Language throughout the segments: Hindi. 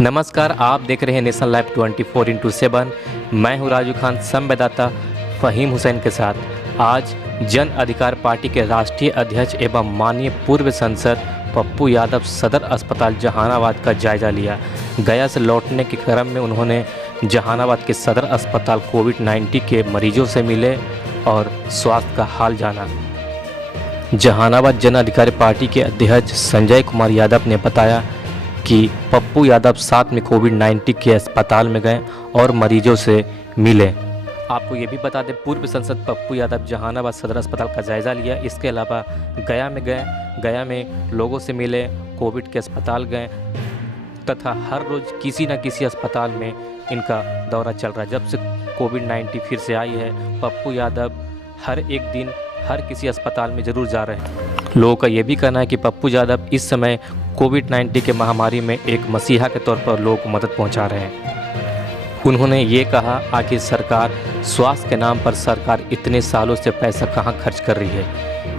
नमस्कार, आप देख रहे हैं नेशनल लाइव 24x7। मैं हूं राजू खान, संवाददाता फ़हीम हुसैन के साथ। आज जन अधिकार पार्टी के राष्ट्रीय अध्यक्ष एवं माननीय पूर्व सांसद पप्पू यादव सदर अस्पताल जहानाबाद का जायज़ा लिया। गया से लौटने के क्रम में उन्होंने जहानाबाद के सदर अस्पताल कोविड-19 के मरीजों से मिले और स्वास्थ्य का हाल जाना। जहानाबाद जन अधिकार पार्टी के अध्यक्ष संजय कुमार यादव ने बताया कि पप्पू यादव साथ में कोविड-19 के अस्पताल में गए और मरीजों से मिले। आपको ये भी बता दें, पूर्व सांसद पप्पू यादव जहानाबाद सदर अस्पताल का जायज़ा लिया। इसके अलावा गया में गए, गया में लोगों से मिले, कोविड के अस्पताल गए तथा हर रोज़ किसी न किसी अस्पताल में इनका दौरा चल रहा है। जब से कोविड-19 फिर से आई है, पप्पू यादव हर एक दिन हर किसी अस्पताल में ज़रूर जा रहे हैं। लोगों का ये भी कहना है कि पप्पू यादव इस समय कोविड-19 के महामारी में एक मसीहा के तौर पर लोगों को मदद पहुंचा रहे हैं। उन्होंने ये कहा, आखिर सरकार स्वास्थ्य के नाम पर सरकार इतने सालों से पैसा कहां खर्च कर रही है।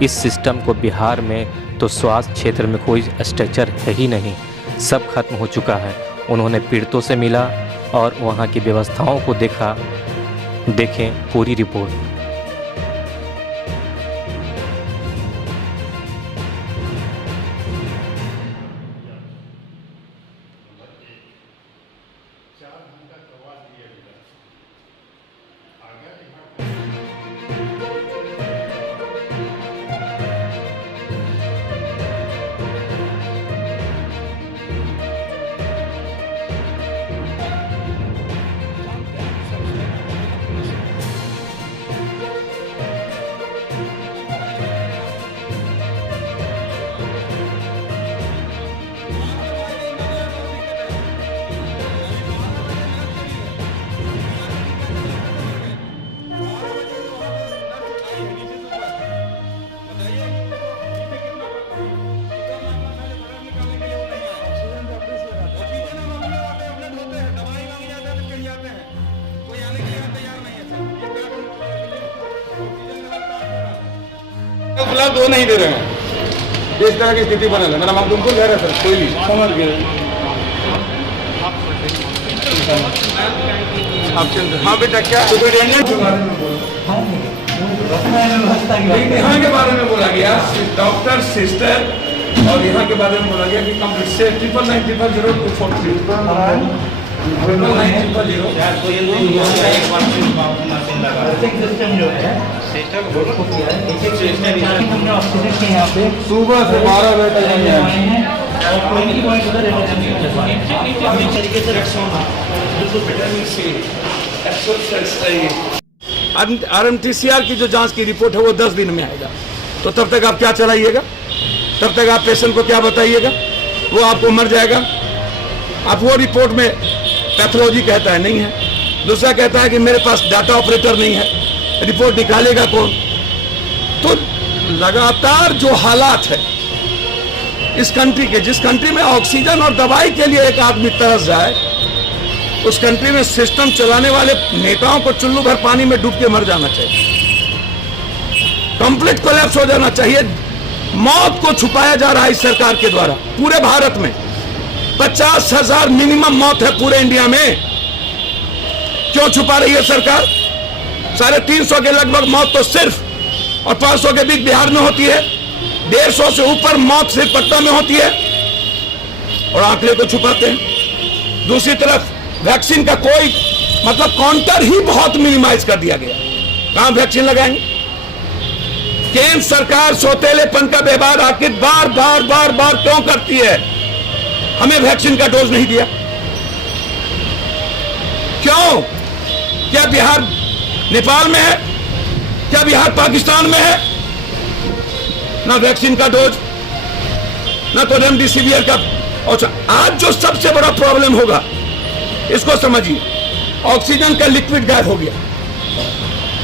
इस सिस्टम को बिहार में तो स्वास्थ्य क्षेत्र में कोई स्ट्रक्चर है ही नहीं, सब खत्म हो चुका है। उन्होंने पीड़ितों से मिला और वहां की व्यवस्थाओं को देखा। देखें पूरी रिपोर्ट। फिलहाल दो नहीं दे रहे हैं। इस तरह की स्थिति बना है। मेरा मखदूमपुर घर है सर, कोई भी समझ गए आप। हाँ बेटा, क्या यहाँ के बारे में बोला गया, डॉक्टर सिस्टर और यहाँ के बारे में बोला गया कि कंप्लीट से 99000243 सुबह से 12 बजे तक RMTCR की जो जांच की रिपोर्ट है वो 10 दिन में आएगा। तो तब तक आप क्या चलाइएगा? तब तक आप पेशेंट को क्या बताइएगा? वो आपको मर जाएगा। आप वो रिपोर्ट में पैथोलॉजी कहता है नहीं है, दूसरा कहता है कि मेरे पास डाटा ऑपरेटर नहीं है, रिपोर्ट निकालेगा कौन? तो लगातार जो हालात है इस कंट्री के, जिस कंट्री में ऑक्सीजन और दवाई के लिए एक आदमी तरस जाए, उस कंट्री में सिस्टम चलाने वाले नेताओं को चुल्लू भर पानी में डूब के मर जाना चाहिए, कंप्लीट कोलैप्स हो जाना चाहिए। मौत को छुपाया जा रहा है इस सरकार के द्वारा। पूरे भारत में 50,000 मिनिमम मौत है पूरे इंडिया में। क्यों छुपा रही है सरकार? 350 के लगभग मौत तो सिर्फ और 500 के बीच बिहार में होती है, 150 से ऊपर मौत सिर्फ पटना में होती है और आंकड़े को छुपाते हैं। दूसरी तरफ वैक्सीन का कोई मतलब काउंटर ही बहुत मिनिमाइज कर दिया गया। कहां वैक्सीन लगाएंगे? केंद्र सरकार सौतेलेपन का व्यवहार आखिर बार बार बार बार क्यों करती है? हमें वैक्सीन का डोज नहीं दिया क्यों? क्या बिहार नेपाल में है? क्या बिहार पाकिस्तान में है? ना वैक्सीन का डोज, ना तो रेमडेसिविर का। और आज जो सबसे बड़ा प्रॉब्लम होगा इसको समझिए, ऑक्सीजन का लिक्विड गायब हो गया।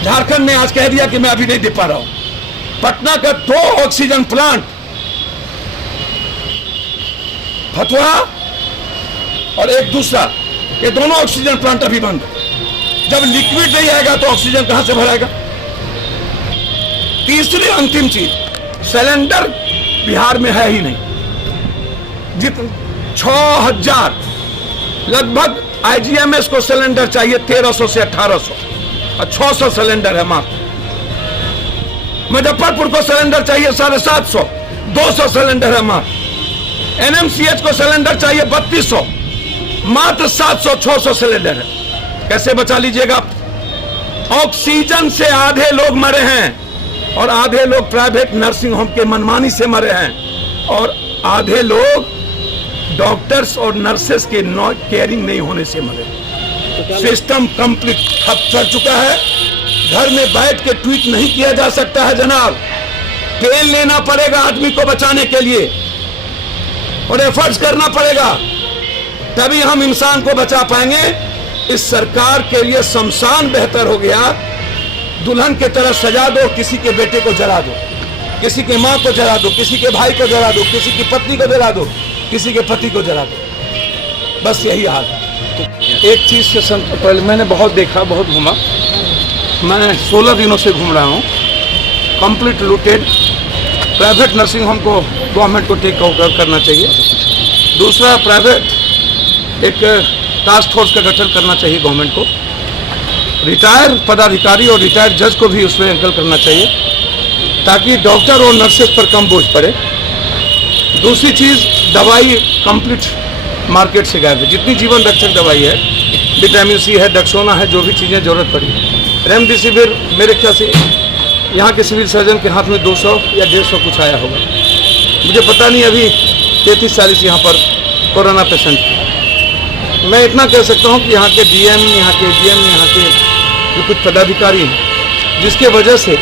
झारखंड ने आज कह दिया कि मैं अभी नहीं दे पा रहा हूं। पटना का 2 ऑक्सीजन प्लांट, फतुहा और एक दूसरा, ये दोनों ऑक्सीजन प्लांट अभी बंद है। जब लिक्विड नहीं आएगा तो ऑक्सीजन कहां से भराएगा? तीसरी अंतिम चीज, सिलेंडर बिहार में है ही नहीं। जितने 6000 लगभग आईजीएमएस को सिलेंडर चाहिए 1300 से 1800 और 600 सिलेंडर है मात्र। मुजफ्फरपुर को सिलेंडर चाहिए 750, 200 सिलेंडर है मात्र। एनएमसीएच को सिलेंडर चाहिए 3200, मात्र 700-600 सिलेंडर है। कैसे बचा लीजिएगा? ऑक्सीजन से आधे लोग मरे हैं और आधे लोग प्राइवेट नर्सिंग होम के मनमानी से मरे हैं और आधे लोग डॉक्टर्स और नर्सेस के नॉट केयरिंग नहीं होने से मरे। सिस्टम कंप्लीट ठप कर चुका है। घर में बैठ के ट्वीट नहीं किया जा सकता है जनाब। ट्रेन लेना पड़ेगा आदमी को बचाने के लिए और एफर्ट्स करना पड़ेगा, तभी हम इंसान को बचा पाएंगे। इस सरकार के लिए शमशान बेहतर हो गया। दुल्हन की तरह सजा दो, किसी के बेटे को जला दो, किसी के माँ को जला दो, किसी के भाई को जला दो, किसी की पत्नी को जला दो, किसी के पति को जला दो। बस यही हाल है। एक चीज से पहले मैंने बहुत देखा, बहुत घूमा। मैं 16 दिनों से घूम रहा हूँ। Complete looted. Private nursing home को गवर्नमेंट को टेक ओवर करना चाहिए। दूसरा, प्राइवेट एक टास्क फोर्स का गठन करना चाहिए गवर्नमेंट को। रिटायर पदाधिकारी और रिटायर्ड जज को भी उसमें एंकल करना चाहिए ताकि डॉक्टर और नर्सेस पर कम बोझ पड़े। दूसरी चीज़, दवाई कंप्लीट मार्केट से गायब है। जितनी जीवन रक्षक दवाई है, विटामिन सी है, डक्सोना है, जो भी चीज़ें जरूरत पड़ी, रेमडेसिविर मेरे ख्याल से यहाँ के सिविल सर्जन के हाथ में 200 या 150 कुछ आया होगा। मुझे पता नहीं, अभी 33-40 यहाँ पर कोरोना पेशेंट। मैं इतना कह सकता हूँ कि यहाँ के डीएम, यहाँ के डीएम, यहाँ के जो कुछ पदाधिकारी हैं, जिसके वजह से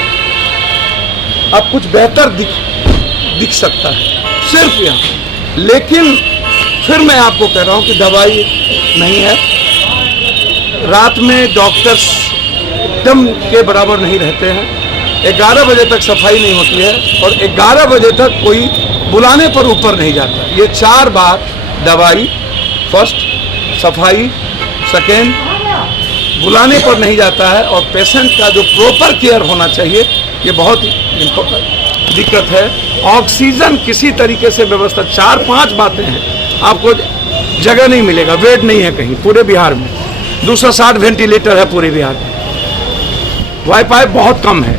अब कुछ बेहतर दिख सकता है सिर्फ यहाँ। लेकिन फिर मैं आपको कह रहा हूँ कि दवाई नहीं है। रात में डॉक्टर्स एकदम के बराबर नहीं रहते हैं। 11 बजे तक सफाई नहीं होती है और 11 बजे तक कोई बुलाने पर ऊपर नहीं जाता। ये 4 बार दवाई, फर्स्ट सफाई, सेकेंड बुलाने पर नहीं जाता है और पेशेंट का जो प्रॉपर केयर होना चाहिए, ये बहुत दिक्कत है। ऑक्सीजन किसी तरीके से व्यवस्था, 4-5 बातें हैं। आपको जगह नहीं मिलेगा, बेड नहीं है कहीं पूरे बिहार में। 260 वेंटिलेटर है पूरे बिहार में। वाईफाई बहुत कम है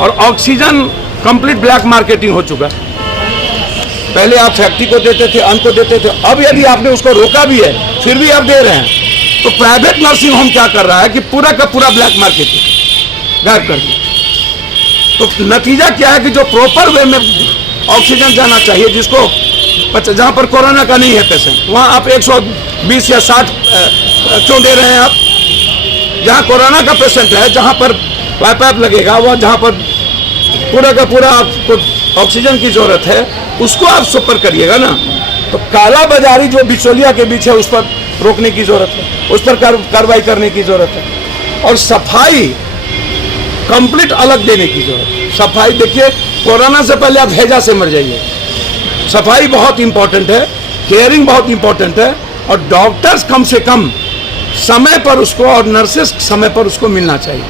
और ऑक्सीजन कंप्लीट ब्लैक मार्केटिंग हो चुका है। पहले आप फैक्ट्री को देते थे, अन्न को देते थे, अब यदि आपने उसको रोका भी है फिर भी आप दे रहे हैं। तो प्राइवेट नर्सिंग होम क्या कर रहा है कि पूरा का पूरा ब्लैक मार्केटिंग गायब कर दिया। तो नतीजा क्या है कि जो प्रॉपर वे में ऑक्सीजन जाना चाहिए, जिसको जहां पर कोरोना का नहीं है पेशेंट, वहां आप 120 या 60 क्यों दे रहे हैं आप? जहां कोरोना का पेशेंट है, जहां पर पाइप लगेगा, वह जहां पर पूरा का पूरा आपको ऑक्सीजन की जरूरत है, उसको आप सुपर करिएगा ना। तो काला बाजारी जो बिचौलिया के बीच है, उस पर रोकने की जरूरत है, उस पर कार्रवाई करने की जरूरत है। और सफाई कंप्लीट अलग देने की जरूरत है। सफाई देखिए, कोरोना से पहले आप हैजा से मर जाइए। सफाई बहुत इंपॉर्टेंट है, केयरिंग बहुत इंपॉर्टेंट है और डॉक्टर्स कम से कम समय पर उसको और नर्सेस समय पर उसको मिलना चाहिए।